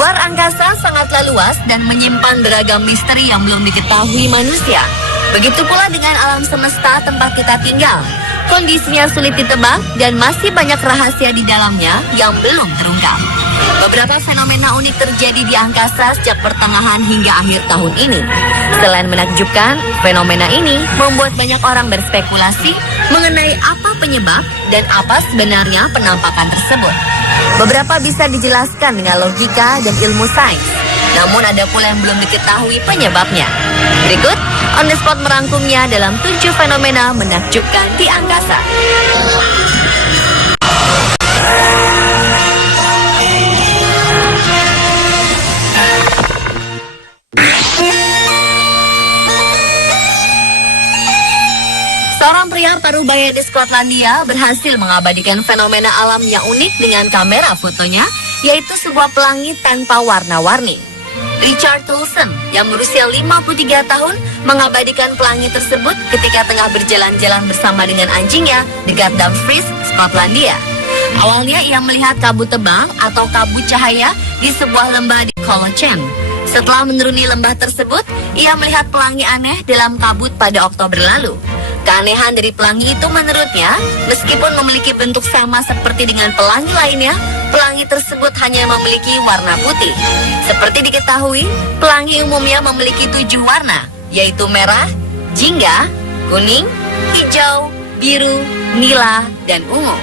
Luar angkasa sangatlah luas dan menyimpan beragam misteri yang belum diketahui manusia. Begitu pula dengan alam semesta tempat kita tinggal. Kondisinya sulit ditebak dan masih banyak rahasia di dalamnya yang belum terungkap. Beberapa fenomena unik terjadi di angkasa sejak pertengahan hingga akhir tahun ini. Selain menakjubkan, fenomena ini membuat banyak orang berspekulasi mengenai apa penyebab dan apa sebenarnya penampakan tersebut. Beberapa bisa dijelaskan dengan logika dan ilmu sains, namun ada pula yang belum diketahui penyebabnya. Berikut, On The Spot merangkumnya dalam 7 fenomena menakjubkan di angkasa. Seorang pria parubaya di Skotlandia berhasil mengabadikan fenomena alam yang unik dengan kamera fotonya, yaitu sebuah pelangi tanpa warna-warni. Richard Toulson yang berusia 53 tahun mengabadikan pelangi tersebut ketika tengah berjalan-jalan bersama dengan anjingnya dekat Dumfries, Skotlandia. Awalnya ia melihat kabut tebang atau kabut cahaya di sebuah lembah di Colochen. Setelah menuruni lembah tersebut, ia melihat pelangi aneh dalam kabut pada Oktober lalu. Keanehan dari pelangi itu menurutnya, meskipun memiliki bentuk sama seperti dengan pelangi lainnya, pelangi tersebut hanya memiliki warna putih. Seperti diketahui, pelangi umumnya memiliki 7 warna, yaitu merah, jingga, kuning, hijau, biru, nila, dan ungu.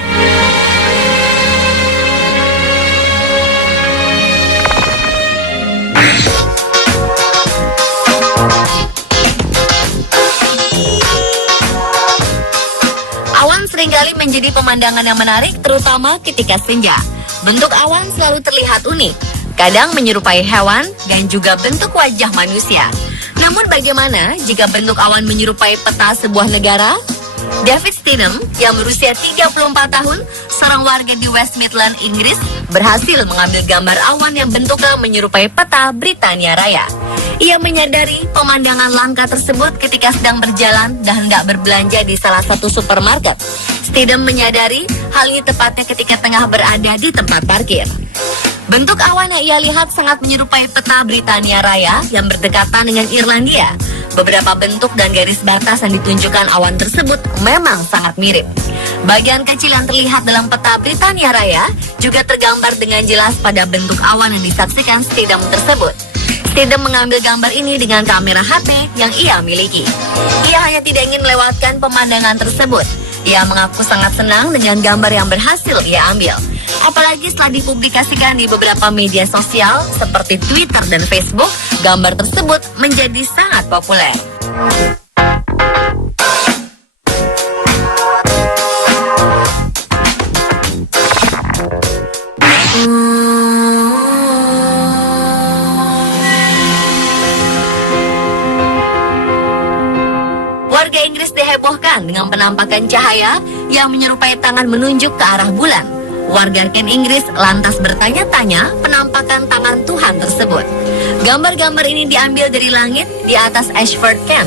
Seringkali menjadi pemandangan yang menarik, terutama ketika senja. Bentuk awan selalu terlihat unik, kadang menyerupai hewan dan juga bentuk wajah manusia. Namun bagaimana jika bentuk awan menyerupai peta sebuah negara? David Stidham yang berusia 34 tahun, seorang warga di West Midlands, Inggris, berhasil mengambil gambar awan yang bentuknya menyerupai peta Britania Raya. Ia menyadari pemandangan langka tersebut ketika sedang berjalan dan hendak berbelanja di salah satu supermarket. Stidham menyadari hal ini tepatnya ketika tengah berada di tempat parkir. Bentuk awan yang ia lihat sangat menyerupai peta Britania Raya yang berdekatan dengan Irlandia. Beberapa bentuk dan garis batas yang ditunjukkan awan tersebut memang sangat mirip. Bagian kecil yang terlihat dalam peta Britania Raya juga tergambar dengan jelas pada bentuk awan yang disaksikan Stidham tersebut. Stidham mengambil gambar ini dengan kamera HP yang ia miliki. Ia hanya tidak ingin melewatkan pemandangan tersebut. Ia mengaku sangat senang dengan gambar yang berhasil ia ambil. Apalagi setelah dipublikasikan di beberapa media sosial seperti Twitter dan Facebook, gambar tersebut menjadi sangat populer. Warga Inggris dihebohkan dengan penampakan cahaya yang menyerupai tangan menunjuk ke arah bulan. Warga Kent Inggris lantas bertanya-tanya penampakan tangan Tuhan tersebut. Gambar-gambar ini diambil dari langit di atas Ashford, Kent.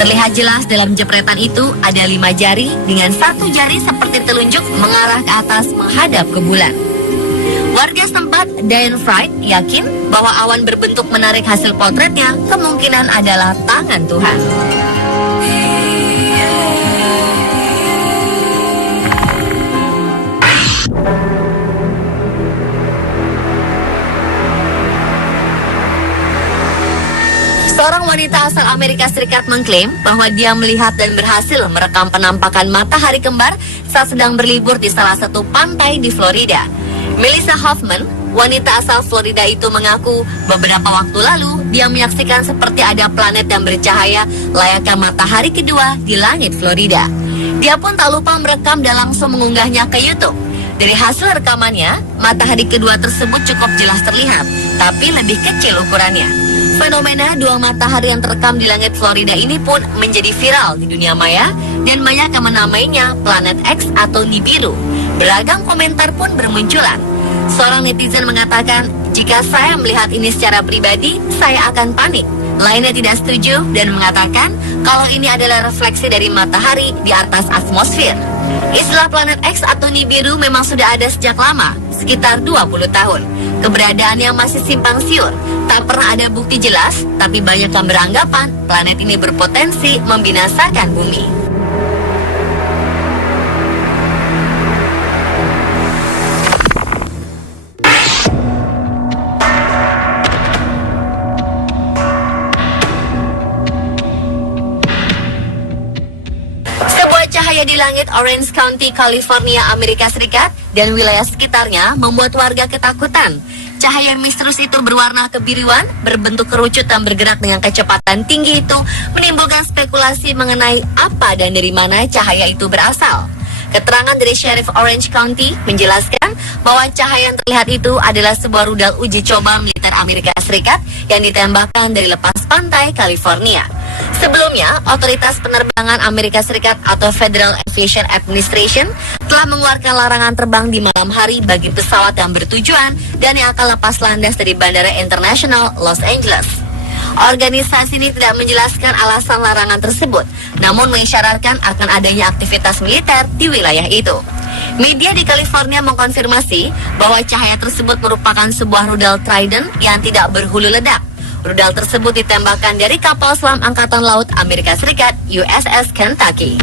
Terlihat jelas dalam jepretan itu ada 5 jari dengan 1 jari seperti telunjuk mengarah ke atas menghadap ke bulan. Warga setempat, Diane Fright, yakin bahwa awan berbentuk menarik hasil potretnya kemungkinan adalah tangan Tuhan. Seorang wanita asal Amerika Serikat mengklaim bahwa dia melihat dan berhasil merekam penampakan matahari kembar saat sedang berlibur di salah satu pantai di Florida. Melissa Hoffman, wanita asal Florida itu mengaku beberapa waktu lalu dia menyaksikan seperti ada planet yang bercahaya layaknya matahari kedua di langit Florida. Dia pun tak lupa merekam dan langsung mengunggahnya ke YouTube. Dari hasil rekamannya, matahari kedua tersebut cukup jelas terlihat, tapi lebih kecil ukurannya. Fenomena 2 matahari yang terekam di langit Florida ini pun menjadi viral di dunia maya dan banyak yang menamainya planet X atau Nibiru. Beragam komentar pun bermunculan. Seorang netizen mengatakan, jika saya melihat ini secara pribadi, saya akan panik. Lainnya tidak setuju dan mengatakan kalau ini adalah refleksi dari matahari di atas atmosfer. Istilah planet X atau Nibiru memang sudah ada sejak lama, sekitar 20 tahun. Keberadaannya masih simpang siur, tak pernah ada bukti jelas, tapi banyak yang beranggapan planet ini berpotensi membinasakan bumi. Cahaya di langit Orange County, California, Amerika Serikat dan wilayah sekitarnya membuat warga ketakutan. Cahaya misterius itu berwarna kebiruan, berbentuk kerucut dan bergerak dengan kecepatan tinggi itu menimbulkan spekulasi mengenai apa dan dari mana cahaya itu berasal. Keterangan dari Sheriff Orange County menjelaskan bahwa cahaya yang terlihat itu adalah sebuah rudal uji coba militer Amerika Serikat yang ditembakkan dari lepas pantai California. Sebelumnya, Otoritas Penerbangan Amerika Serikat atau Federal Aviation Administration telah mengeluarkan larangan terbang di malam hari bagi pesawat yang bertujuan dan yang akan lepas landas dari Bandara Internasional Los Angeles. Organisasi ini tidak menjelaskan alasan larangan tersebut, namun mengisyaratkan akan adanya aktivitas militer di wilayah itu. Media di California mengkonfirmasi bahwa cahaya tersebut merupakan sebuah rudal Trident yang tidak berhulu ledak. Rudal tersebut ditembakkan dari kapal selam Angkatan Laut Amerika Serikat USS Kentucky.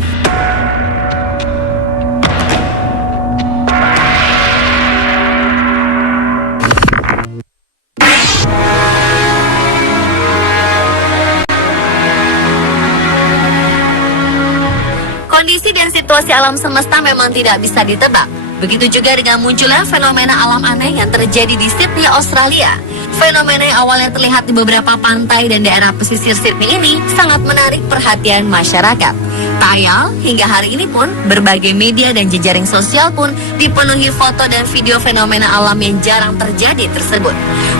Kondisi dan situasi alam semesta memang tidak bisa ditebak. Begitu juga dengan munculnya fenomena alam aneh yang terjadi di Sydney, Australia. Fenomena yang awalnya terlihat di beberapa pantai dan daerah pesisir Sydney ini sangat menarik perhatian masyarakat. Tayal, hingga hari ini pun berbagai media dan jejaring sosial pun dipenuhi foto dan video fenomena alam yang jarang terjadi tersebut.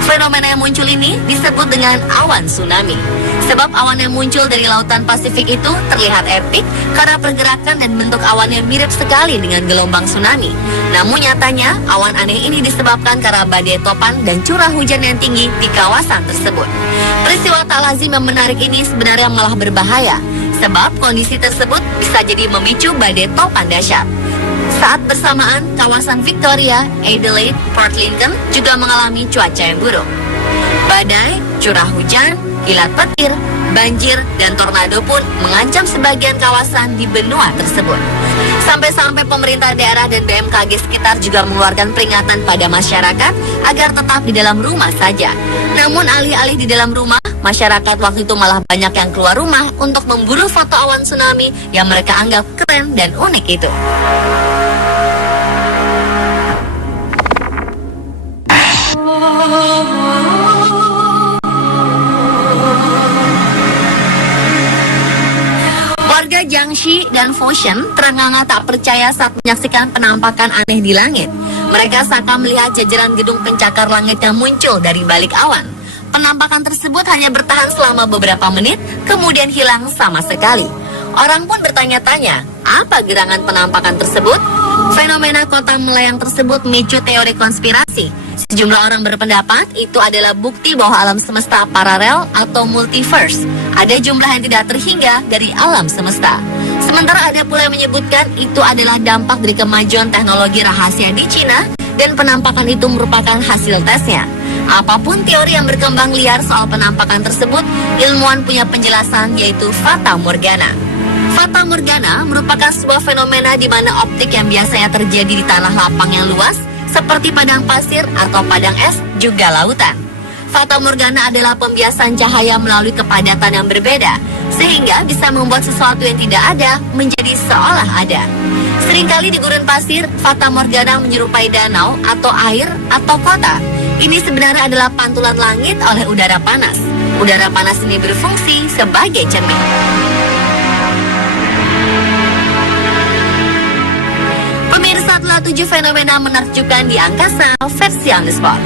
Fenomena yang muncul ini disebut dengan awan tsunami. Sebab awan yang muncul dari lautan Pasifik itu terlihat epik karena pergerakan dan bentuk awannya mirip sekali dengan gelombang tsunami. Namun nyatanya awan aneh ini disebabkan karena badai topan dan curah hujan yang tinggi di kawasan tersebut. Peristiwa tak lazim yang menarik ini sebenarnya malah berbahaya, sebab kondisi tersebut bisa jadi memicu badai topan dahsyat. Saat bersamaan, kawasan Victoria, Adelaide, Port Lincoln juga mengalami cuaca yang buruk. Badai, curah hujan, kilat petir, banjir, dan tornado pun mengancam sebagian kawasan di benua tersebut. Sampai-sampai pemerintah daerah dan BMKG sekitar juga mengeluarkan peringatan pada masyarakat agar tetap di dalam rumah saja. Namun alih-alih di dalam rumah, masyarakat waktu itu malah banyak yang keluar rumah untuk memburu foto awan tsunami yang mereka anggap keren dan unik itu. Warga Jiangxi dan Foshan terengah-engah tak percaya saat menyaksikan penampakan aneh di langit. Mereka seakan melihat jajaran gedung pencakar langit yang muncul dari balik awan. Penampakan tersebut hanya bertahan selama beberapa menit, kemudian hilang sama sekali. Orang pun bertanya-tanya, apa gerangan penampakan tersebut? Fenomena kota melayang tersebut memicu teori konspirasi. Sejumlah orang berpendapat itu adalah bukti bahwa alam semesta paralel atau multiverse. Ada jumlah yang tidak terhingga dari alam semesta. Sementara ada pula yang menyebutkan itu adalah dampak dari kemajuan teknologi rahasia di Cina dan penampakan itu merupakan hasil tesnya. Apapun teori yang berkembang liar soal penampakan tersebut, ilmuwan punya penjelasan yaitu Fata Morgana. Fata Morgana merupakan sebuah fenomena di mana optik yang biasanya terjadi di tanah lapang yang luas seperti padang pasir atau padang es juga lautan. Fata Morgana adalah pembiasan cahaya melalui kepadatan yang berbeda, sehingga bisa membuat sesuatu yang tidak ada menjadi seolah ada. Seringkali di gurun pasir, Fata Morgana menyerupai danau atau air atau kota. Ini sebenarnya adalah pantulan langit oleh udara panas. Udara panas ini berfungsi sebagai cermin. Pemirsa, telah 7 fenomena menakjubkan di angkasa versi on the spot.